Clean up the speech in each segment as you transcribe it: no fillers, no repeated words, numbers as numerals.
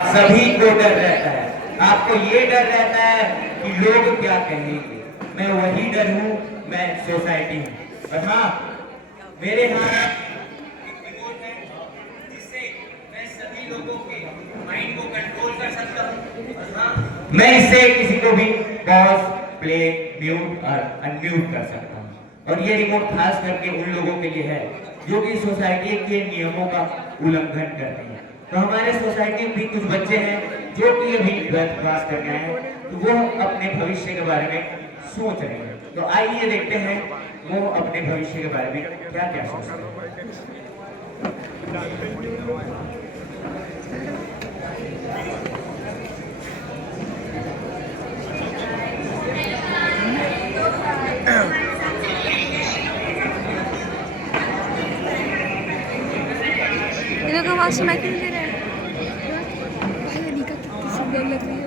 सभी को डर रहता है। आपको ये डर रहता है कि लोग क्या कहेंगे। मैं वही डर हूं, मैं सोसाइटी हूं। और हाँ, मेरे हाथ रिमोट है जिससे मैं सभी लोगों के माइंड को कंट्रोल कर सकता हूं। और हाँ, मैं इससे किसी को भी पॉज, प्ले, म्यूट और अनम्यूट कर सकता हूं। और ये रिमोट खास करके उन लोगों के लिए है जो कि सोसाइटी के नियमों का उल्लंघन करते हैं। तो हमारे सोसाइटी में भी कुछ बच्चे हैं जो कि अभी 12th पास कर गए हैं, तो वो अपने भविष्य के बारे में सोच रहे हैं। तो आइए देखते हैं वो अपने भविष्य के बारे में क्या क्या सोचते हैं। ये लोग आवाज सुनाई क्यों नहीं दे रहे हैं? भाई अनिका कितनी सुंदर लग रही है।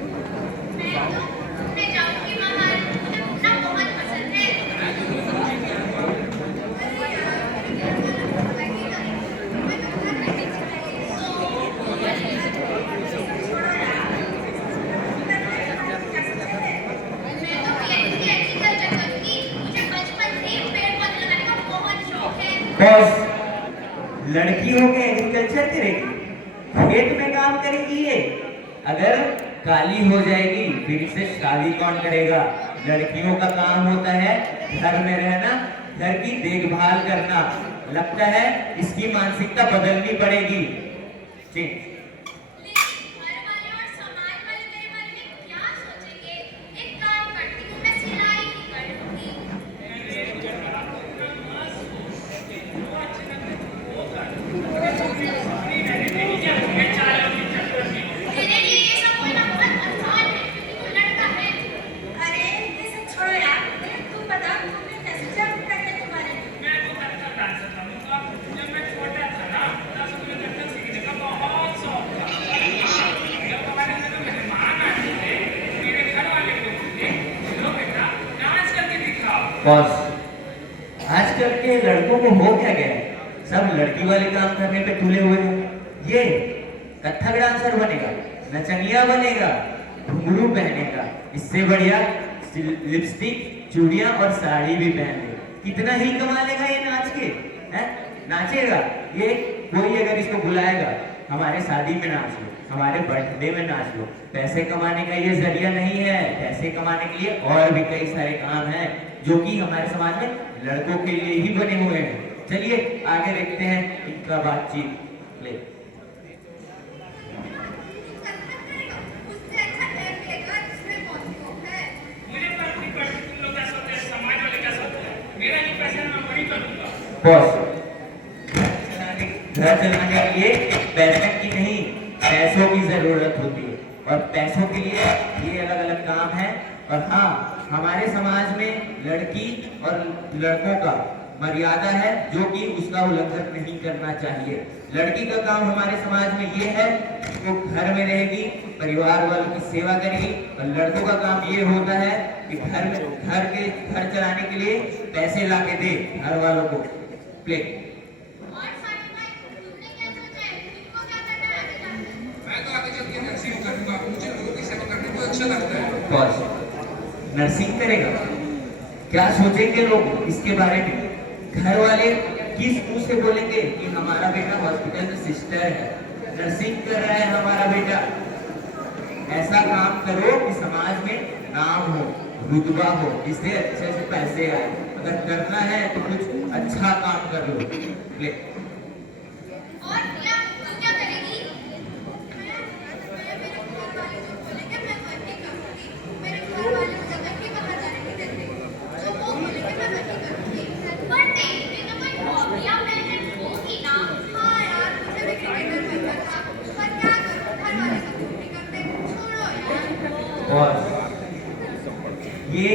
बस लड़की हो के एग्रीकल्चर करेगी, खेत में काम करेगी ये। अगर काली हो जाएगी फिर इसे शादी कौन करेगा। लड़कियों का काम होता है घर में रहना, घर की देखभाल करना। लगता है इसकी मानसिकता बदलनी पड़ेगी। ठीक। बॉस, आजकल के लड़कों को हो क्या गया है, सब लड़की वाले काम करने पे तुले हुए हैं। ये कथक डांसर बनेगा, नचनिया बनेगा, घुंघरू पहनेगा, इससे बढ़िया लिपस्टिक, चूड़ियां और साड़ी भी पहन ले। कितना ही कमा लेगा ये नाच के, है? नाचेगा ये। कोई अगर इसको बुलाएगा हमारे शादी में नाच लो, हमारे बर्थडे में नाच लो। पैसे कमाने का ये जरिया नहीं है। पैसे कमाने के लिए और भी कई सारे काम हैं जो कि हमारे समाज में लड़कों के लिए ही बने हुए हैं। चलिए आगे देखते हैं इनका बातचीत। ले बॉस, घर चलाने के लिए पैसे की नहीं, पैसों की जरूरत होती है। और पैसों के लिए ये अलग अलग काम है। और हाँ, हमारे समाज में लड़की और लड़कों का मर्यादा है जो कि उसका उल्लंघन नहीं करना चाहिए। लड़की का काम हमारे समाज में ये है कि वो घर में रहेगी, परिवार वालों की सेवा करेगी। और लड़कों का काम ये होता है कि घर चलाने के लिए पैसे ला के दे घर वालों को। प्ले। बॉस, नर्सिंग करेगा, क्या सोचेंगे लोग इसके बारे में। घर वाले किस मुंह से बोलेंगे कि हमारा बेटा हॉस्पिटल में सिस्टर है, नर्सिंग कर रहा है हमारा बेटा। ऐसा काम करो कि समाज में नाम हो, रुतबा हो, जिससे अच्छे से पैसे आए। अगर करना है तो कुछ अच्छा काम कर लो। ले। और ये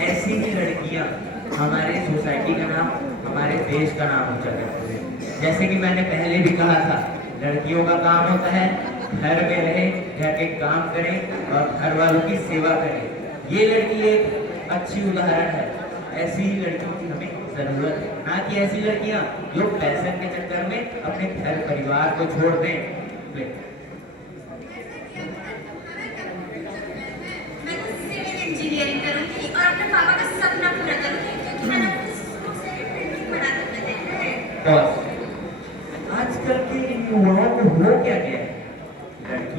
ऐसी ही लड़कियां हमारे सोसाइटी का नाम, हमारे देश का नाम ऊंचा करती है। जैसे कि मैंने पहले भी कहा था, लड़कियों का काम होता है घर में रहे, घर के काम करे और घर वालों की सेवा करे। ये लड़की एक अच्छी उदाहरण है। ऐसी ही लड़कियों की हमें जरूरत है, ना कि ऐसी लड़कियां जो पैसे के चक्कर में अपने घर परिवार को छोड़ दें।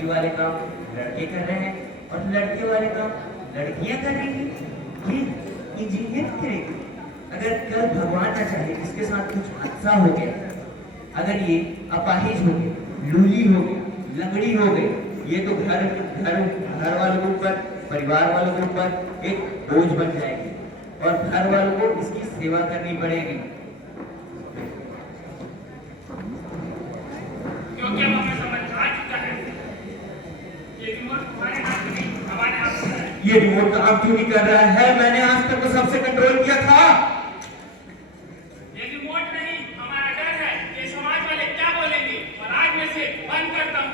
लड़की वाले काम लड़के कर रहे हैं और लड़के वाले काम लड़कियां कर रही हैं। ये इंजीनियर करेगी। अगर कल भगवान न चाहे इसके साथ कुछ हादसा हो गया, अगर ये अपाहिज हो गए, लूली हो गई, लंगड़ी हो गई, ये तो घर वालों के ऊपर, परिवार वालों के ऊपर एक बोझ बन जाएगी और घर वालों को इसकी सेवा करनी पड़ेगी। क्योंकि अब हमें समझ आ चुका है ये रिमोट तुम्हारे हाथ में नहीं, हमारे हाथ में है। ये रिमोट काम क्यों नहीं कर रहा है? मैंने आज तक तो सबसे कंट्रोल किया था। ये रिमोट नहीं, हमारा डर है ये समाज वाले क्या बोलेंगे, और आज मैं से बंद करता हूँ।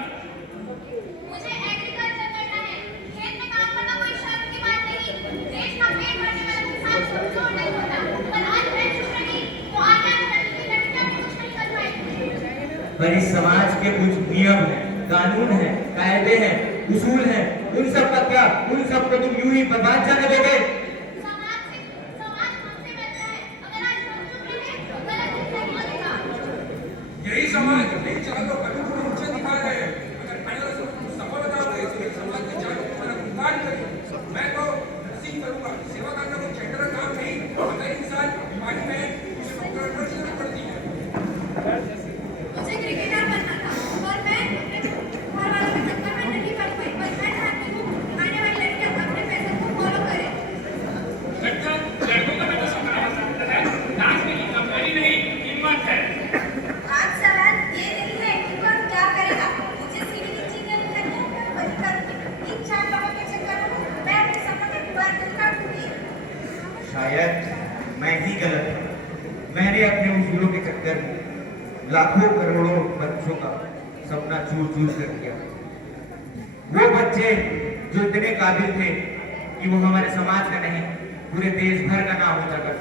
मुझे एग्रीकल्चर करना है, खेत में काम करना कोई शर्म की बात नहीं। देश का पेट भरने वाला किसान कमजोर नहीं होता, पर आज मैं चुप रही तो आगे आने वाली लड़कियां भी कुछ नहीं कर पाएंगी। पर इस समाज के कुछ नियम हैं, कानून हैं, कायदे हैं, उसूल हैं, उन सब का क्या? उन सब को तुम यूं ही बर्बाद जाने दोगे? समाज हमसे मिलता है, अगर आज हम चुप रहे तो गलत नहीं लगेगा। यही समाज नहीं चला तो कभी को नीचे दिखा रहे हैं। अगर फाइनल सफलता हो तो ये समाज की जागरूकता का भुगतान करें। मैं तो नर्सिंग करूंगा, सेवा करना कोई जेंडर का काम नहीं। अगर इंसान बीमारी में उसे डॉक्टर की जरूरत पड़ती है। मुझे क्रिकेटर बनना था, पर मैं घर वालों के चक्कर में नहीं बन पाई। पर मैं चाहती हूँ आने वाली लड़कियां अपने पैसे को फॉलो करें। लड़का लड़कों का भी तो सपना हो सकता है, डांस में कमजोरी नहीं हिम्मत है। आज सवाल ये नहीं है कि कौन क्या करेगा। मुझे सिविल इंजीनियरिंग करनी है, मैं वही करूंगी। इन 4 लोगों के चक्कर में मैं अपने सपने को बर्बाद करूंगी। शायद मैं ही गलत हूँ। मैंने अपने उसूलों के चक्कर में लाखों करोड़ों बच्चों का सपना चूर चूर कर दिया। वो बच्चे जो इतने काबिल थे कि वो हमारे समाज का नहीं, पूरे देश भर का नाम ऊंचा कर